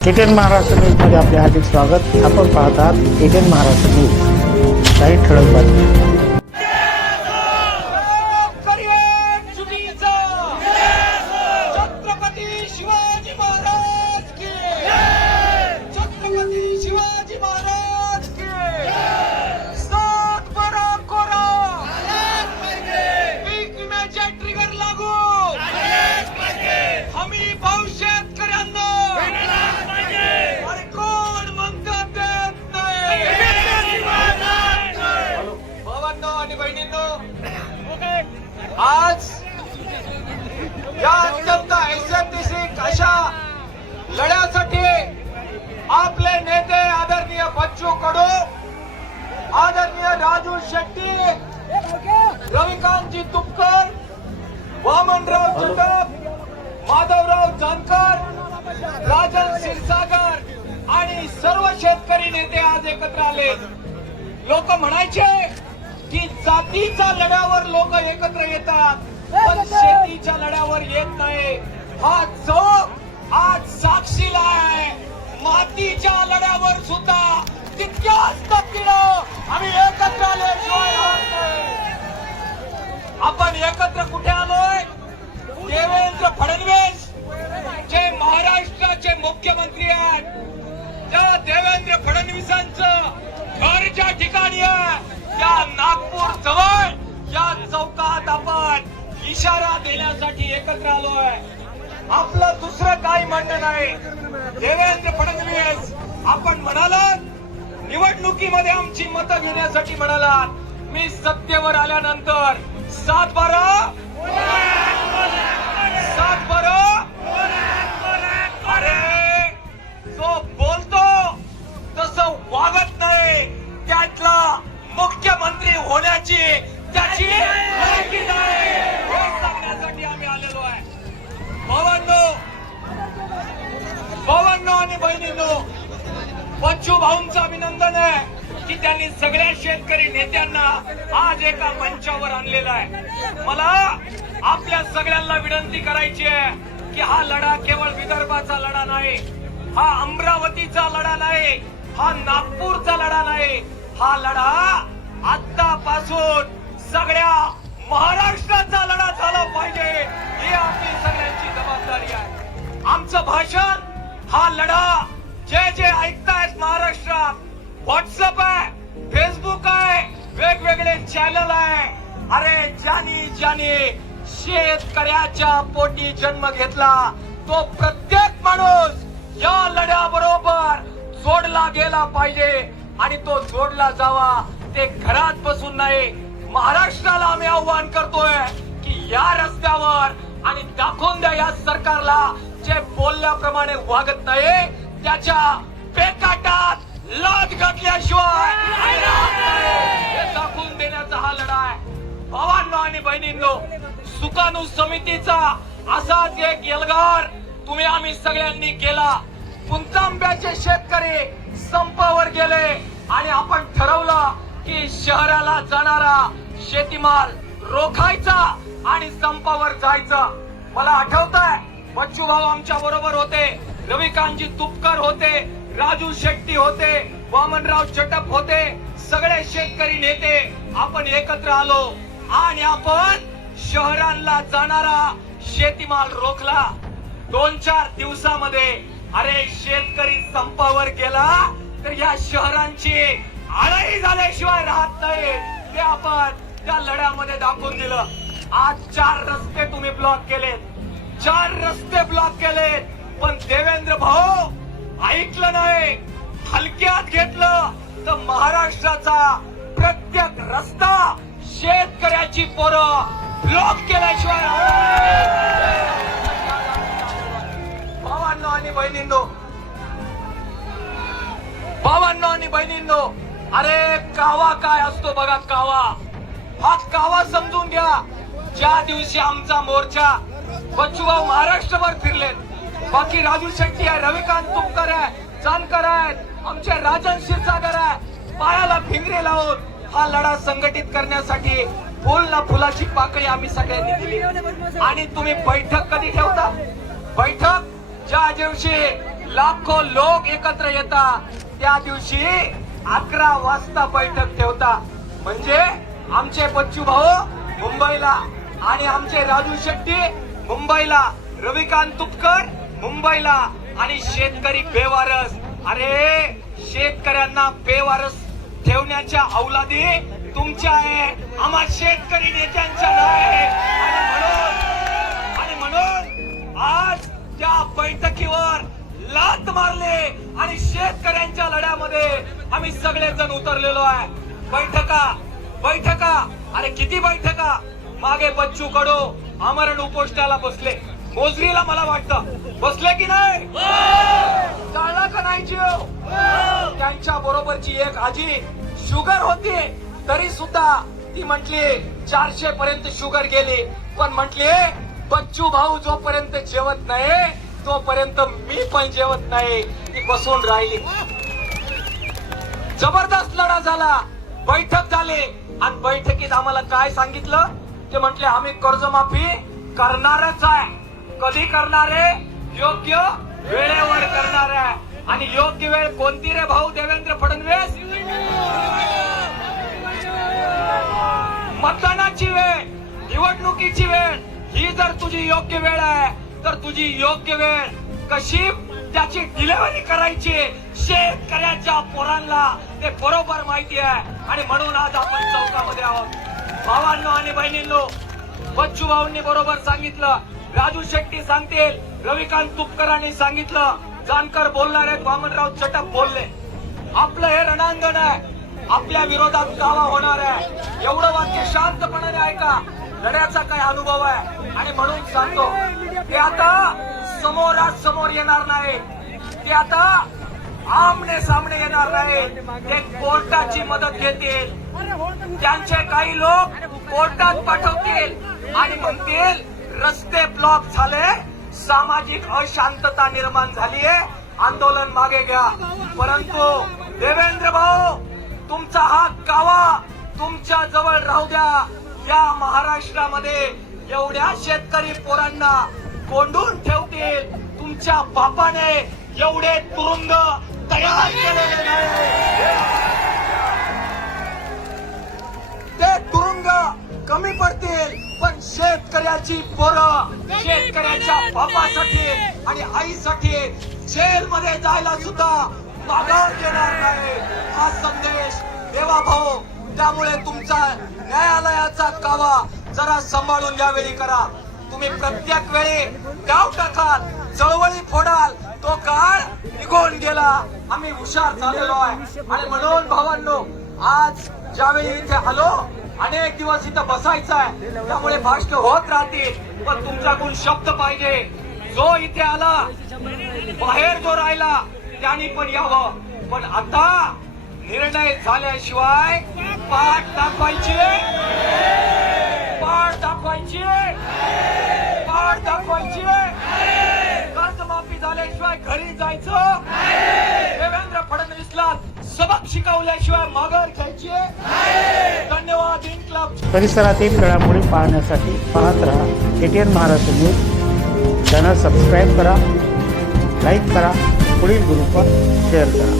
ATN Maharashtra न्यूजमध्ये आपले हार्दिक स्वागत. आपण पाहतात आहात एटीएन महाराष्ट्र न्यूज. काही ठळक बातमी आज या अत्यंत ऐतिहासिक अशा लढ्यासाठी आपले नेते आदरणीय बच्चू कडू आदरणीय राजू शेट्टी रविकांतजी तुपकर वामनराव चटप माधवराव जानकर राजन क्षीरसागर आणि सर्व शेतकरी नेते आज एकत्र आले. लोक म्हणायचे की जातीच्या लढ्यावर लोक एकत्र येतात पण शेतीच्या लढ्यावर येत नाही. हा जो आज साक्षीला आहे मातीच्या लढ्यावर सुद्धा तितक्याच ताकदीनं आम्ही एकत्र आल्याशिवाय. आपण एकत्र कुठे आलोय? देवेंद्र फडणवीस जे महाराष्ट्राचे मुख्यमंत्री आहेत. त्या देवेंद्र फडणवीसांचं घर ज्या ठिकाणी आहे. त्या नागपूर जवळ या चौकात आपण इशारा देण्यासाठी एकत्र आलोय. आपलं दुसरं काही म्हणणं नाही. देवेंद्र फडणवीस आपण म्हणालात निवडणुकीमध्ये आमची मतं घेण्यासाठी म्हणालात. मी सत्तेवर आल्यानंतर सात बारा सात बारा अरे जो बोलतो तसं वागत नाही त्यातला मुख्यमंत्री होण्याची त्याची लायकी नाही हे सांगण्यासाठी आम्ही आलेलो आहे भावांनो भावांनो आणि बहिणींनो बच्चू भाऊंचं अभिनंदन आहे की त्यांनी सगळ्या शेतकरी नेत्यांना आज एका मंचावर आणलेला आहे. मला आपल्या सगळ्यांना विनंती करायची आहे की हा लढा केवळ विदर्भाचा लढा नाही हा अमरावतीचा लढा नाही हा नागपूरचा लढा नाही हा लढा आतापासून सगळ्या महाराष्ट्राचा लढा झाला पाहिजे ही आपली सगळ्यांची जबाबदारी आहे. आमचं भाषण हा लढा जे जे ऐकतायत महाराष्ट्रात व्हॉट्सअप आहे फेसबुक आहे वेगवेगळे चॅनल आहे. अरे ज्यानी ज्यानी शेतकऱ्याच्या पोटी जन्म घेतला तो प्रत्येक माणूस या लढ्याबरोबर जोडला गेला पाहिजे. आणि तो जोडला जावा ते घरात बसून नाही महाराष्ट्राला आम्ही आव्हान करतोय की या रस्त्यावर आणि दाखवून द्या या सरकारला जे बोलल्याप्रमाणे वागत नाही त्याच्या पेकाटात लाद घातल्याशिवाय हे दाखवून देण्याचा हा लढा आहे भावांनो आणि बहिणींनो सुकाणू समितीचा असाच एक एल्गार तुम्ही आम्ही सगळ्यांनी केला. पुंचांब्याचे शेतकरी संपावर गेले आणि आपण ठरवलं की शहराला जाणारा शेतीमाल रोखायचा आणि संपावर जायचं. मला आठवत आहे बच्चू भाऊ आमच्या बरोबर होते. रविकांतजी तुपकर होते राजू शेट्टी होते वामनराव चटप होते सगळे शेतकरी नेते आपण एकत्र आलो. आणि आपण शहरांना जाणारा शेतीमाल रोखला. दोन चार दिवसामध्ये अरे शेतकरी संपावर गेला तर या शहरांची आळही झाल्याशिवाय राहत नाही. ते आपण त्या लढ्यामध्ये दाखवून दिलं. आज चार रस्ते तुम्ही ब्लॉक केलेत. चार रस्ते ब्लॉक केलेत. पण देवेंद्र भाऊ ऐकलं नाही. हलक्यात घेतलं तर महाराष्ट्राचा प्रत्येक रस्ता शेतकऱ्याची पोरं ब्लॉक केल्याशिवाय भावांनो आणि बहिणींनो भावांनो आणि बहिणींनो अरे कावा काय असतो बघा कावा. हा कावा समजून घ्या. ज्या दिवशी आमचा मोर्चा बच्चूभाऊ महाराष्ट्रभर फिरलेत बाकी राजू शेट्टी आहे रविकांत तुपकर आहे जानकर आहेत आमचे राजन क्षीरसागर आहे. पायाला फिंगरे लावून हा लढा संघटित करण्यासाठी फुल ना फुलाची पाकळी आम्ही सगळ्यांनी दिली. आणि तुम्ही बैठक कधी ठेवता? बैठक ज्या दिवशी लाखो लोक एकत्र येतात त्या दिवशी अकरा वाजता बैठक ठेवता. म्हणजे आमचे बच्चू भाऊ मुंबईला आणि आमचे राजू शेट्टी मुंबईला रविकांत तुपकर मुंबईला आणि शेतकरी बेवारस. अरे शेतकऱ्यांना बेवारस ठेवण्याच्या अवलादी तुमच्या आहे आम्हा शेतकरी नेत्यांच्या नाही आणि म्हणून आणि म्हणून आज त्या बैठकीवर लात मारले आणि शेतकऱ्यांच्या लढ्यामध्ये आम्ही सगळेजण उतरलेलो आहे. बैठका बैठका. अरे किती बैठका? मागे बच्चू कडो आमरण उपोषणाला बसले. मोजरीला मला वाटतं. बसले की नाही? कळला का नाही जीव? त्यांच्या बरोबरची एक आजी शुगर होती. तरी सुद्धा ती म्हटली चारशे पर्यंत शुगर गेली. पण म्हटली बच्चू भाऊ जोपर्यंत जेवत नाही तोपर्यंत मी पण जेवत नाही. ती बसून राहिली. जबरदस्त लढा झाला. बैठक झाली. आणि बैठकीत आम्हाला काय सांगितलं? ते म्हटले आम्ही कर्जमाफी करणारच आहे. कधी करणारे योग्य वेळेवर करणार आहे आणि योग्य वेळ कोणती रे भाऊ देवेंद्र फडणवीस? मतदानाची वेळ निवडणुकीची वेळ. ही जर तुझी योग्य वेळ आहे तर तुझी योग्य वेळ कशी? त्याची डिलिव्हरी करायची. शेतकऱ्याच्या पोरांना ते बरोबर माहिती आहे. आणि म्हणून आज आपण चौकामध्ये आहोत. भावांनो आणि बहिणींनो बच्चू भाऊंनी बरोबर सांगितलं. राजू शेट्टी सांगतील रविकांत तुपकरांनी सांगितलं जानकर बोलणार आहेत वामनराव चटप बोलले. आपलं हे रणांगण आहे. आपल्या विरोधात दावा होणार आहे. एवढं वाक्य शांतपणाने ऐका. लढ्याचा काय अनुभव आहे. आणि म्हणून सांगतो ते आता समोरात समोर येणार नाही ते आता आमने सामने येणार नाही ते कोर्टाची मदत घेतील. त्यांचे काही लोक कोर्टात पाठवतील आणि म्हणतील रस्ते ब्लॉक झाले सामाजिक अशांतता निर्माण झाली आहे आंदोलन मागे घ्या. परंतु देवेंद्र भाऊ तुमचा हात गावा तुमच्या जवळ राहू द्या. या महाराष्ट्रामध्ये एवढ्या शेतकरी पोरांना कोंडून ठेवतील तुमच्या बापाने एवढे तुरुंग तयार केलेले नाही कमी पडतील पण शेतकऱ्याची पोरं शेतकऱ्याच्या बापासाठी आणि आईसाठी जेल मध्ये जायला सुद्धा माघार देणार नाही. हा संदेश देवा भाऊ त्यामुळे तुमचा न्यायालयाचा कावा जरा सांभाळून यावेळी करा. तुम्ही प्रत्येक वेळी गाव टाकाल चळवळी फोडाल तो काळ निघून गेला. आम्ही हुशार झालेलो आहे. आणि म्हणून भावांनो आज ज्यावेळी इथे आलो अनेक दिवस इथं बसायचं आहे त्यामुळे भाष्ट होत राहतील. पण तुमच्याकडून शब्द पाहिजे. जो इथे आला बाहेर जो राहिला त्यांनी पण यावं. पण आता निर्णय झाल्याशिवाय पाठ दाखवायची पाठ दाखवायची पाठ दाखवायची कर्जमाफी झाल्याशिवाय घरी जायचं शिकवल्याशिवाय माघार घ्यायची धन्यवाद इन्क्लाब परिसरातील घडामोडी पाहण्यासाठी पाहत राहा. ATN Maharashtra news channel subscribe करा. लाईक करा. पुढील ग्रुपवर शेअर करा.